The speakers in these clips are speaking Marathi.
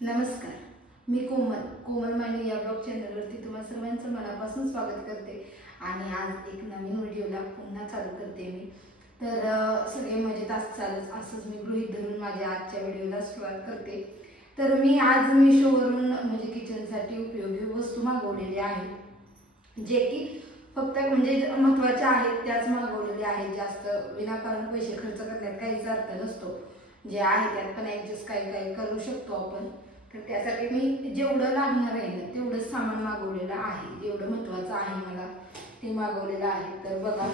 नमस्कार, मी कोमल माने या ब्लॉग चॅनलवरती तुम्हा सर्वांचं मनापासून स्वागत करते आणि आज एक नवीन व्हिडिओला पुन्हा चालू करते मी। तर सगळे मजेत असतालच असंच मी गृहीत धरून माझ्या आजच्या व्हिडिओला सुरुवात करते। तर मी आज मीशोवरून म्हणजे किचनसाठी उपयोगी वस्तू मागवलेल्या आहेत, जे की फक्त म्हणजे महत्त्वाच्या आहेत त्याच मागवलेल्या आहेत। जास्त विनाकारण पैसे खर्च करण्यात काहीच अर्थ नसतो, जे आहे त्यात पण ॲडजस्ट काही करू शकतो आपण। तर त्यासाठी मी जेवढं लागणार आहे ना तेवढंच सामान मागवलेलं आहे, जेवढं महत्त्वाचं आहे मला ते मागवलेलं आहे। तर बघा,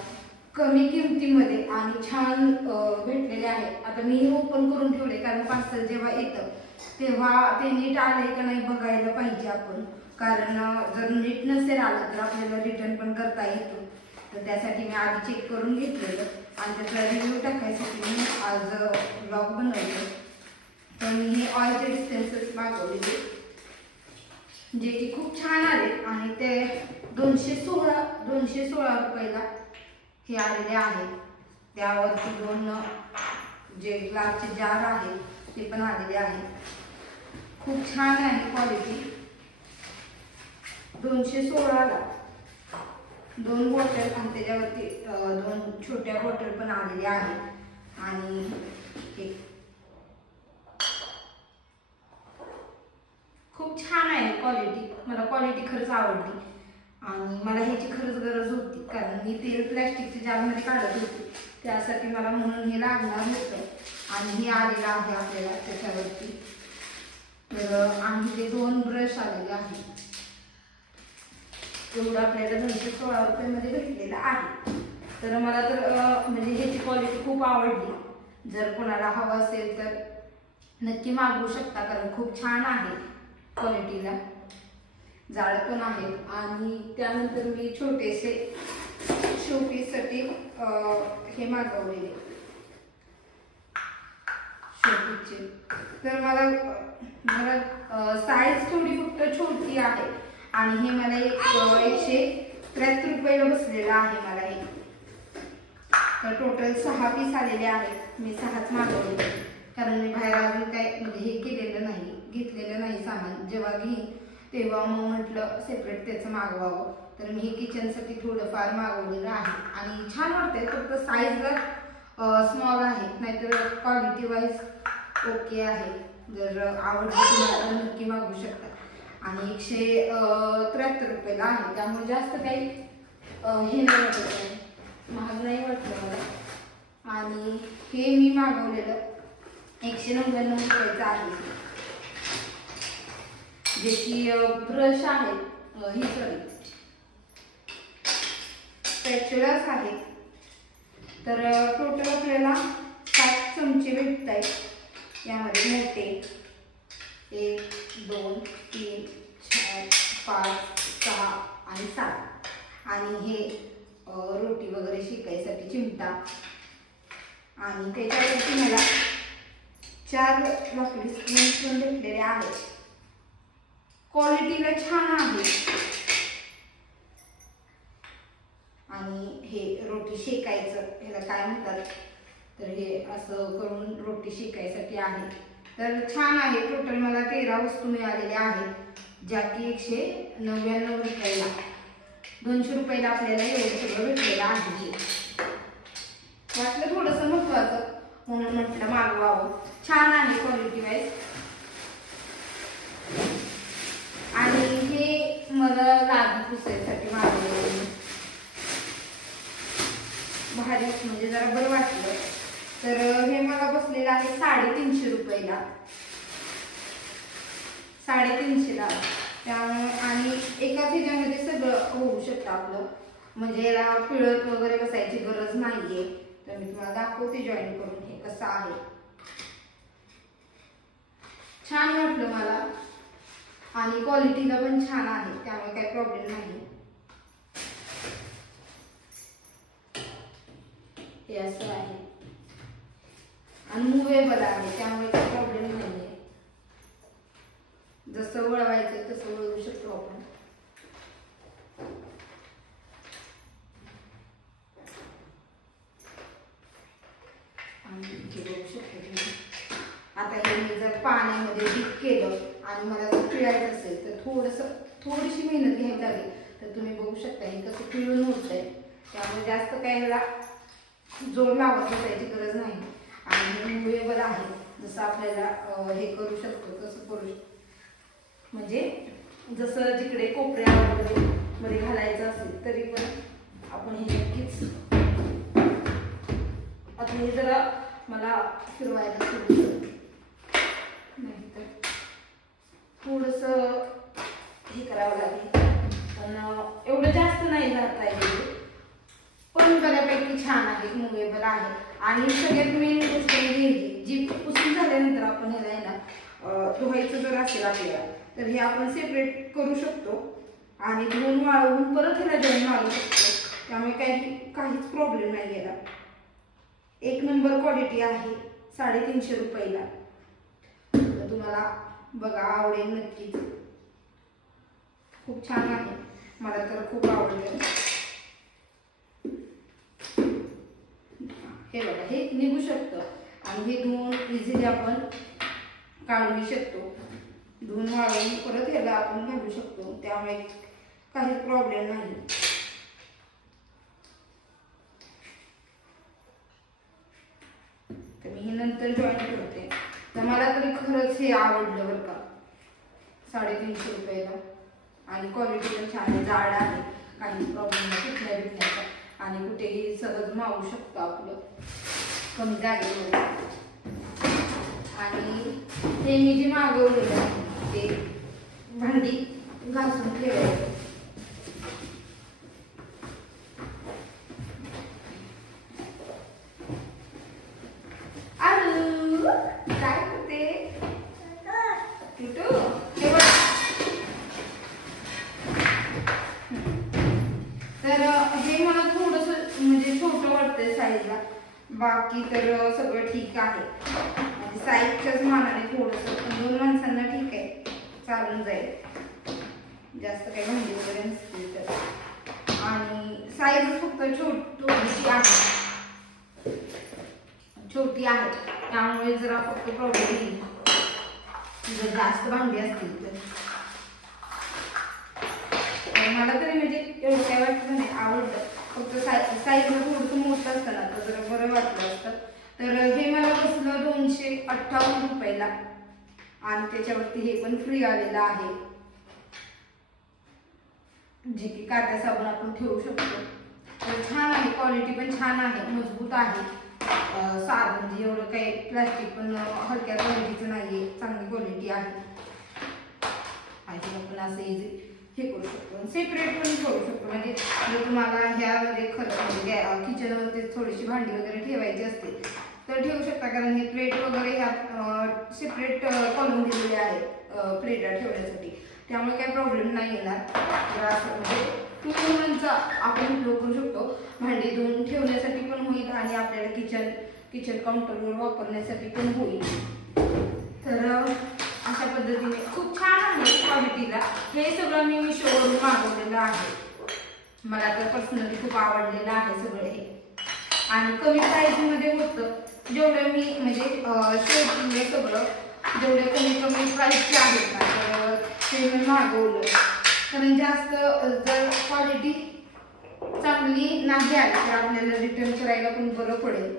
कमी किमतीमध्ये आणि छान भेटलेले आहेत। आता मी ओपन करून ठेवले कारण पार्सल जेव्हा येतं तेव्हा ते नीट आले का नाही बघायला पाहिजे आपण, कारण जर नीट नसेल आलं तर आपल्याला रिटर्न पण करता येतो। तर त्यासाठी मी आधी चेक करून घेतलेलं आणि त्याचा रिव्ह्यू टाकायसाठी मी आज ब्लॉग बनवले। तर मी हे ऑइल रेजिस्टन्सेस मागवलेले, जे की खूप छान आले आणि ते 216 रुपयाला हे आलेले आहेत। त्यावरती 2 जे ग्लासचे जार आहेत ते पण आलेले आहेत। खूप छान आहे क्वालिटी। 216 ला 2 बॉटल आणि त्याच्यावरती 2 छोट्या बॉटल पण आलेल्या आहेत आणि खूप छान आहे क्वालिटी। मला क्वालिटी खरंच आवडली आणि मला ह्याची खरंच गरज होती, कारण मी तेल प्लॅस्टिकच्या जारमध्ये काढत होते त्यासाठी मला म्हणून हे लागणार होतं आणि हे आलेलं आहे आपल्याला त्याच्यावरती। तर आणि ते 2 ब्रश आलेले आहेत। एवढं आपल्याला 216 रुपयामध्ये भेटलेलं आहे। तर मला तर म्हणजे ह्याची क्वालिटी खूप आवडली। जर कोणाला हवं असेल तर नक्की मागवू शकता, कारण खूप छान आहे क्वालिटीला, जाड पण आहे। आणि त्यानंतर मी छोटेसे शोपीससाठी हे मागवलेले शोपीसचे। तर मला साईज थोडी फक्त छोटी आहे आणि हे मला 173 रुपयाला बसलेलं आहे मला हे। तर टोटल 6 पीस आलेले आहेत। मी 6च मागवले कारण मी बाहेर अजून काय म्हणजे हे केलेलं नाही, घेतलेलं नाही सामान। जेव्हा घेईन तेव्हा मग म्हटलं सेपरेट त्याचं मागवावं। तर मी हे किचनसाठी थोडंफार मागवलेलं आहे आणि छान वाटतंय, फक्त साईजला स्मॉल आहे, नाहीतर क्वालिटी वाईज ओके आहे। जर आवडलं तुम्हाला तर नक्की मागवू शकता आणि 173 रुपयाला आहे, त्यामुळे जास्त काही हे नाही वाटत, महाग नाही वाटलं मला। आणि हे मी मागवलेलं 199 रुपयाचं आहे, जे की ब्रश आहेत, ही सॉरी स्पॅच्युलास आहेत। तर टोटल आपल्याला 7 चमचे भेटत आहेत यामध्ये, मोठे 1 2 3 4 5 6 आणि 7। आणि हे रोटी वगैरे शेकायसाठी चिमटा आणि त्याच्यावरती मला 4 लाकडी स्पून्स पण भेटलेले आहेत। क्वालिटीला छान आहे आणि हे रोटी शेकायचं ह्याला काय म्हणतात, तर हे असं करून रोटी शेकायसाठी आहे। तर छान आहे। टोटल मला 13 वस्तू मिळालेल्या आहेत, ज्या की 199 रुपयाला 200 रुपयाला आपल्याला एवढं सगळं भेटलेलं आहे। वाटलं थोडंसं महत्त्वाचं म्हणून म्हटलं मागवावं। छान आहे क्वालिटी वाईज आणि हे मला लादी पुसायसाठी मागवलेलं भारी, म्हणजे जरा बरं वाटलं। तर हे मला बसलेलं आहे 350 रुपयाला, 350 ला। त्यामुळे आणि एकाच ह्याच्यामध्ये सगळं होऊ शकतं आपलं, म्हणजे याला पिळत वगैरे बसायची गरज नाहीये। तर मी तुम्हाला दाखवते जॉईन करून हे कसं आहे। छान वाटलं मला आणि क्वालिटीला पण छान आहे, त्यामुळे काही प्रॉब्लेम नाही। हे असं आहे आणि मूवेबल आहे, त्यामुळे काही प्रॉब्लेम नाही आहे। जसं वळवायचं तसं वळवू शकतो आपण। आणि हे बघू शकतो तुम्ही। आता हे मी जर पाण्यामध्ये म्हणजे डीप केलं आणि मला जर पिळायचं असेल तर थोडीशी मेहनत घ्यावी लागेल. तर तुम्ही बघू शकता हे कसं पिळून होतंय. त्यामुळे जास्त काही वेळा जोर लावत बसायची गरज नाही आणि मूवेबल आहे. जसं आपल्याला हे करू शकतो तसं करू शकतो. म्हणजे जसं जिकडे कोपऱ्या वगैरे मध्ये घालायचं असेल तरी पण आपण हे नक्कीच. आता हे जरा मला फिरवायला सुरू नाही तर थोडंसं हे करावं लागेल. पण एवढं जास्त नाही झालं पाहिजे, पण बऱ्यापैकी छान आहे, मूवेबल आहे. आणि सगळ्यात मेन गोष्ट घ्यायची जी पुसून झाल्यानंतर आपण ह्याला आहे ना धुवायचं जर असेल आपल्याला तर हे आपण सेपरेट करू शकतो आणि धुवून वाळवून परत ह्याला देऊन मारू शकतो. त्यामुळे काहीच प्रॉब्लेम नाही याला. एक नंबर क्वालिटी आहे 350 रुपयाला. तर तुम्हाला बघा आवडेल नक्कीच. खूप छान आहे, मला तर खूप आवडलं. हे बघा हे निघू शकतं आणि हे धुवून इझिली आपण काढू शकतो. धुवून वाळवून परत ह्याला आपण घालू शकतो. त्यामुळे काही प्रॉब्लेम नाही. तर मी हे नंतर जॉईन करते. तर मला तरी खरंच हे आवडलं बरं का. 350 रुपयाला आणि क्वालिटी पण छान आहे, जाड आहे, काही प्रॉब्लेम नाही कुठल्या बिकण्याचा आणि कुठेही सहज मावू शकतो आपलं कमी जागेवर. आणि हे मी जे मागवलेलं आहे ते भांडी घासून ठेवायचं. काय करते तर हे मला थोडस म्हणजे छोटं वाटतंय साईजला. बाकी तर सगळं ठीक आहे. साईजच्याच मानाने थोडस 2 माणसांना ठीक आहे, चालून जाईल. जास्त काही भांडी वगैरे नसतील तर. आणि साईज फक्त छोटी आहे त्यामुळे जरा फक्त प्रॉब्लेम येईल जर जास्त भांडी असतील तर. मला तरी म्हणजे एवढं काय वाटलं नाही, आवडलं. फक्त साईजला थोडंसं मोठं असतं ना तर जरा बरं वाटलं असतं. तर हे मला बसलं 258 रुपयाला आणि त्याच्यावरती हे पण फ्री आलेलं आहे, जे की काटा साबण आपण ठेवू शकतो. तर छान आहे, क्वालिटी पण छान आहे, मजबूत आहे. साबण म्हणजे एवढं काही प्लास्टिक पण हलक्या क्वालिटीचं नाहीये, चांगली क्वालिटी आहे. आपण असं हे करू शकतो, सेपरेट पण करू शकतो. म्हणजे जर तुम्हाला ह्यामध्ये म्हणजे किचनमध्ये थोडीशी भांडी वगैरे ठेवायची असते तर ठेवू शकता, कारण हे प्लेट वगैरे ह्यात सेपरेट करून दिलेले आहेत प्लेटा ठेवण्यासाठी. त्यामुळे काही प्रॉब्लेम नाही येणार. म्हणजे 2 in 1 आपण उपयोग करू शकतो. भांडी धुवून ठेवण्यासाठी पण होईल आणि आपल्याला किचन काउंटरवर वापरण्यासाठी पण होईल. तर अशा पद्धतीने खूप छान आहे क्वालिटीला. हे सगळं मी मिशोवरून मागवलेलं आहे. मला तर पर्सनली खूप आवडलेलं आहे सगळं हे. आणि कमी प्राईसमध्ये होतं. जेवढं मी म्हणजे शेवटी सगळं जेवढे कमी प्राईसचे आहेत ना तर ते मी मागवलं. कारण जास्त जर क्वालिटी चांगली नाही आली तर आपल्याला रिटर्न करायला पण बरं पडेल.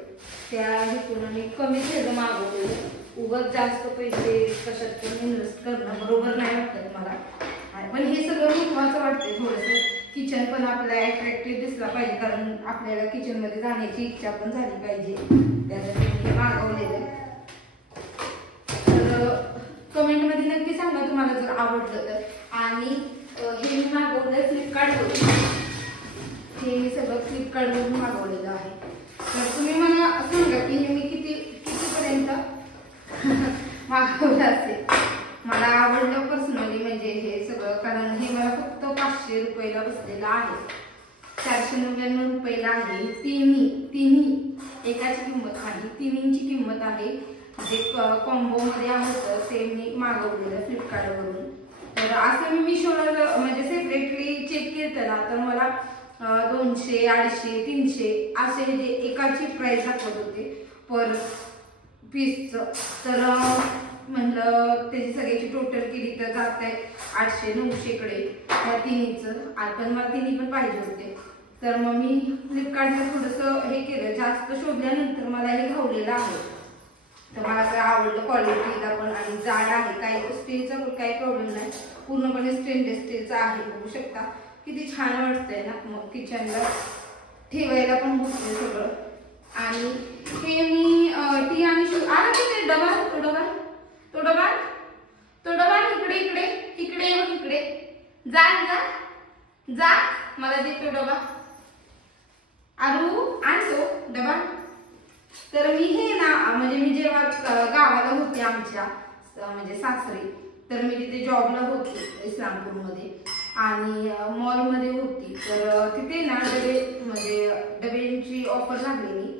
त्या हेतून मी कमी ह्याचं मागवलेलं. उगाच जास्त पैसे कशात पण इन्व्हेस्ट करणं बरोबर नाही वाटत मला. पण हे सगळं महत्त्वाचं वाटतंय. थोडंसं किचन पण आपल्याला अट्रॅक्टिव्ह दिसला पाहिजे, कारण आपल्याला किचनमध्ये जाण्याची इच्छा पण झाली पाहिजे. त्यासाठी मी मागवलेलं. तर कमेंटमध्ये नक्की सांगा तुम्हाला जर आवडलं तर. आणि हे मी मागवलं फ्लिपकार्टवरून. हे मी सगळं फ्लिपकार्टवरून मागवलेलं आहे. तर तुम्ही मला सांगा की हे मी कितीपर्यंत मागवलं असेल. मला आवडलं पर्सनली म्हणजे हे सगळं, कारण हे मला फक्त 500 रुपयाला बसलेलं आहे. 499 रुपयाला आहे. तिन्ही एकाची किंमत नाही, तिन्हींची किंमत आहे. जे कॉम्बो मध्ये होतं ते मी मागवलेलं फ्लिपकार्टवरून. तर असं मी मिशोला म्हणजे सेपरेटली चेक केलं ना तर मला 200, 250, 300 असे जे एकाची प्राइस दाखवत होते पर पीसचं. तर म्हणलं त्याची सगळ्याची टोटल केली तर जात आहे 800-900 कडे त्या तिन्हीचं. पण मला तिन्ही पण पाहिजे होते. तर मग मी फ्लिपकार्टला थोडंसं हे केलं, जास्त शोधल्यानंतर मला हे घावलेलं आहे. तर मला काय आवडलं, क्वालिटीला पण आणि जाड आहे, काही स्टीलचा पण काही प्रॉब्लेम नाही, पूर्णपणे स्टेनलेस स्टीलचा आहे. बघू शकता किती छान वाटतंय ना. मग किचनला ठेवायला पण बसले सगळं. आणि हे मी टी आणि तिथे डबा, तो डबा इकडे इकडे इकडे बघ, इकडे जा जा जा, मला दे तो डबा. आरू आणतो डबा. तर मी हे ना म्हणजे मी जेव्हा गावाला होते आमच्या म्हणजे सासरी, तर मी तिथे जॉबला होती इस्लामपूरमध्ये आणि मॉलमध्ये होती. तर तिथे ना डब्यांची ऑफर झालेली.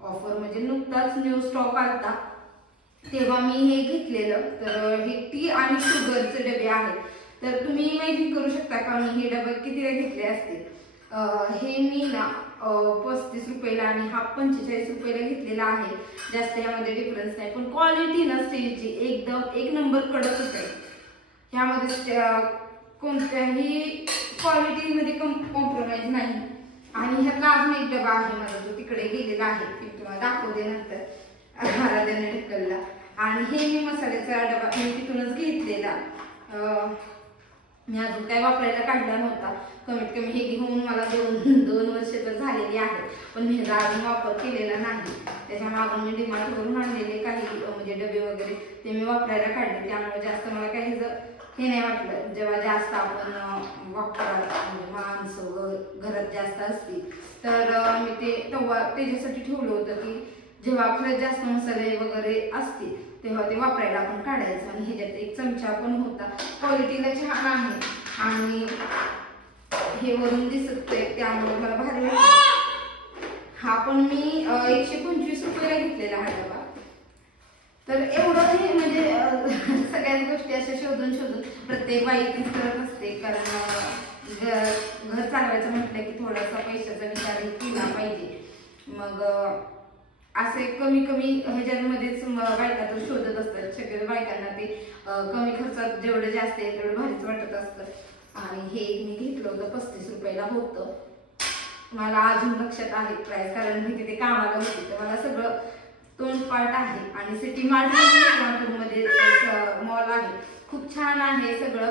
ऑफर म्हणजे नुकताच न्यू स्टॉक आलता, तेव्हा मी हे घेतलेलं. तर हे टी आणि शुगरचे डबे आहेत. तर तुम्ही इमॅजिन करू शकता का मी हे डबे कितीला घेतले असतील. हे मी ना 35 रुपयाला आणि हा 45 रुपयाला घेतलेला आहे. जास्त यामध्ये डिफरन्स नाही, पण क्वालिटी ना स्टीलची एकदम एक नंबर कडकच आहे. यामध्ये कोणत्याही क्वालिटीमध्ये कॉम्प्रोमाइज नाही. आणि ह्यातला अजून एक डबा आहे माझा, जो तिकडे गेलेला आहे, मी तुम्हाला दाखवते नंतर मला त्याने ढकलला. आणि हे मी मसाल्याचा डबा मी तिथूनच घेतलेला. मी अजून काय वापरायला काढला नव्हता. कमीत कमी हे घेऊन मला 2 वर्ष तर झालेली आहे, पण मी ह्याचा अजून वापर केलेला नाही. त्याच्या मागून मी डिमार्ट करून आणलेले काही म्हणजे डबे वगैरे ते मी वापरायला काढले. त्यामुळे जास्त मला काही हे नाही वाटलं. जेव्हा जास्त आपण वापरायला म्हणजे माणसं घरात जास्त असतील तर मी ते तेव्हा त्याच्यासाठी ठेवलं होतं की जेव्हा खरंच जास्त मसाले वगैरे असतील तेव्हा ते वापरायला आपण काढायचं. आणि ह्याच्यात एक चमचा पण होता. क्वालिटीला छान आहे आणि हे वरून दिसत आहे त्यामुळे मला भारी वाटलं. हा पण मी 125 रुपयाला घेतलेला हा डबा. तर एवढं हे म्हणजे सगळ्याच गोष्टी अशा शोधून प्रत्येक बाई तीच करत असते. कारण घर चालवायचं म्हटलं की थोडासा पैशाचा विचार केला पाहिजे. मग असे कमी ह्याच्यामध्येच बायका तर शोधत असतात. सगळ्या बायकांना ते कमी खर्चात जेवढं जास्त आहे तेवढं भारीच वाटत असतं. आणि हे मी घेतलं होतं 35 रुपयाला होतं. मला अजून लक्षात आहे प्राइस, कारण मी तिथे कामाला होते तर मला सगळं तोंडपाठ आहे. आणि सिटी मार्ट मध्ये मॉल आहे, खूप छान आहे सगळं.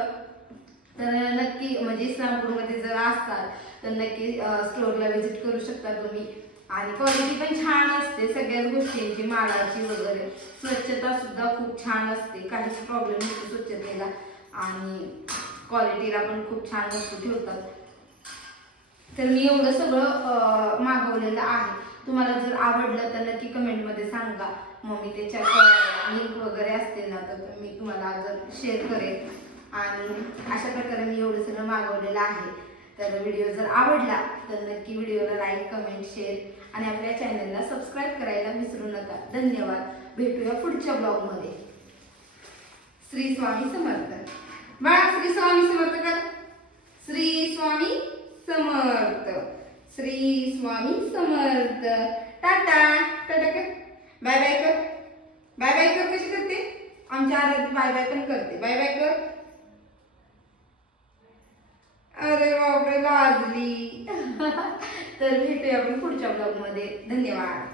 तर नक्की म्हणजे इस्लामपूरमध्ये जर असतात तर नक्की स्टोअरला व्हिजिट करू शकता तुम्ही. आणि क्वालिटी पण छान असते सगळ्याच गोष्टींची, मालाची वगैरे. स्वच्छता सुद्धा खूप छान असते, काहीच प्रॉब्लेम नसतो स्वच्छतेला. आणि क्वालिटीला पण खूप छान वस्तू ठेवतात. तर मी एवढं सगळं मागवलेलं आहे. तुम्हाला जर आवडलं तर नक्की कमेंटमध्ये सांगा. मग मी त्याच्या लिंक वगैरे असते ना तर मी तुम्हाला जर शेअर करेन. आणि अशा प्रकारे मी एवढं सगळं मागवलेलं आहे. तर व्हिडिओ जर आवडला तर नक्की व्हिडिओला लाईक, कमेंट, शेअर आणि आपल्या चॅनलला सबस्क्राईब करायला विसरू नका. धन्यवाद. भेटूया पुढच्या ब्लॉगमध्ये. श्री स्वामी समर्थ. बाळा श्री स्वामी समर्थ कर. श्री स्वामी समर्थ. श्री स्वामी समर्थ. टाटा टाटा कर. बाय बाय कर. बाय बाय कर. कशी करते आमच्या आराध्य? बाय बाय पण करते. बाय बाय कर. अरे बापरे लाजली. तर भेटूया आपण पुढच्या ब्लॉग मध्ये. धन्यवाद.